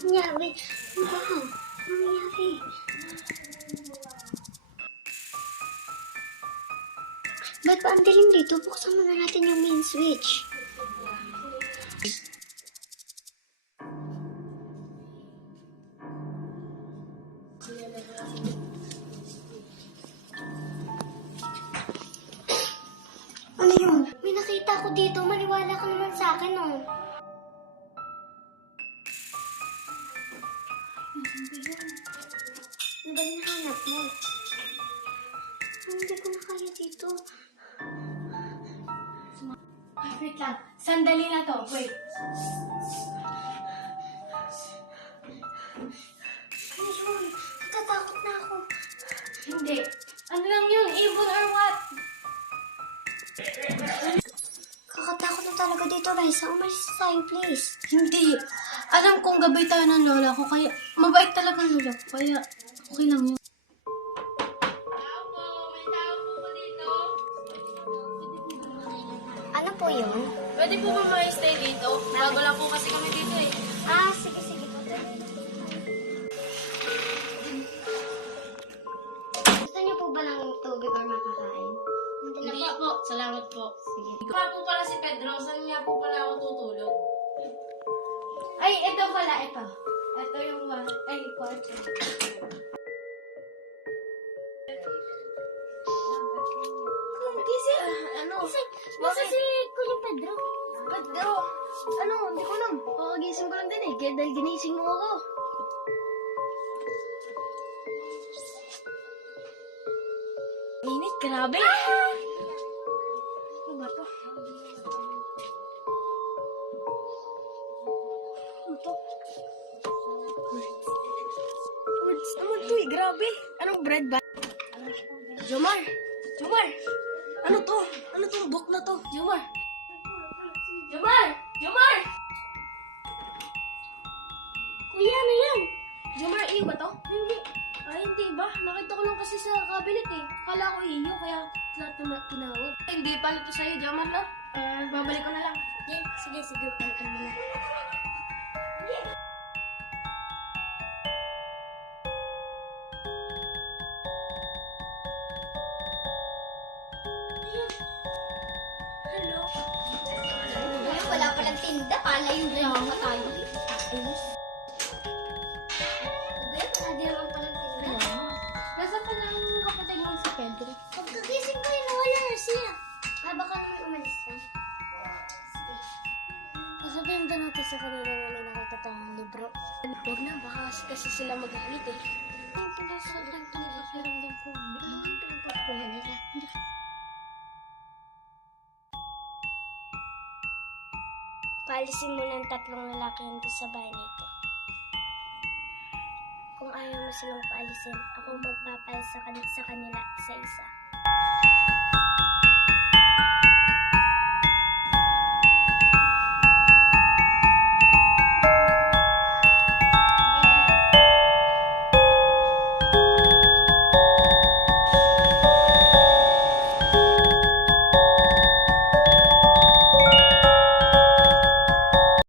Nangyari? Ano ba? Nangyari? Ba't ba ang dilim dito? Buksan muna natin yung main switch. Ano yun? May nakita ko dito. Maniwala ka naman sa akin, oh. Ano ba hinahanap mo? Hindi ko na kaya dito. Ay, wait lang. Sandali na to. Wait. Ano yun? Natatakot na ako. Hindi. Ano lang yun? Ibon or what? Kakatakot na talaga dito, Raisa. Umalis tayo, please. Hindi. Alam kong gabay tayo ng lola ko, kaya mabait talaga ang lola ko, kaya okay lang yun. Ano po yun? Pwede po ba ma-stay dito? Bago lang po kasi kami dito eh. Ah, sige, sige. Gusto niyo po ba ng tubig or makakain? Hindi po. Salamat po. Sige. Ikaw po pala si Pedro. Saan niya po pala ako tutulog? Ay, ito pala. Ito. Ito yung kwarto. Kasi, nasa si Kuya Pedro. Pedro, hindi ko alam. Pakagising ko lang din eh. Kaya dahil ginising mo ako. Init, grabe. Ano ba to? Ano to? Words naman to eh, grabe. Anong bread ba? Jomar! Jomar! Ano to? Ano tong book na to? Jomar! Jomar! Jomar! Kuya, ano yan? Jomar, iyo ba to? Hindi. Ay, hindi ba? Nakita ko lang kasi sa cabinet eh. Kala ko iyo, kaya tinawag. Hindi pala to sa'yo, Jomar na. Babalik ko na lang. Sige, sige. Palitan mo na. Hello? Kuya, wala palang tinda. Kala yung drama tayo. Ayos. Kuya, wala din naman palang tinda. Nasa pala yung kapatid mo si Pedro? Pagkagising ko yun, wala na siya. Ah, baka naman umalis ka. Sige. Sasabihin ba natin sa kanila na may nakita tayong libro? Huwag na, baka kasi sila mag-hit eh. Ay, pinasal lang ito. Pakiramdam ko. Pagkuha nila. Paalisin mo ng tatlong lalaki yung sa bahay nito. Kung ayaw mo silang paalisin, ako magpapalis sa kanila isa-isa.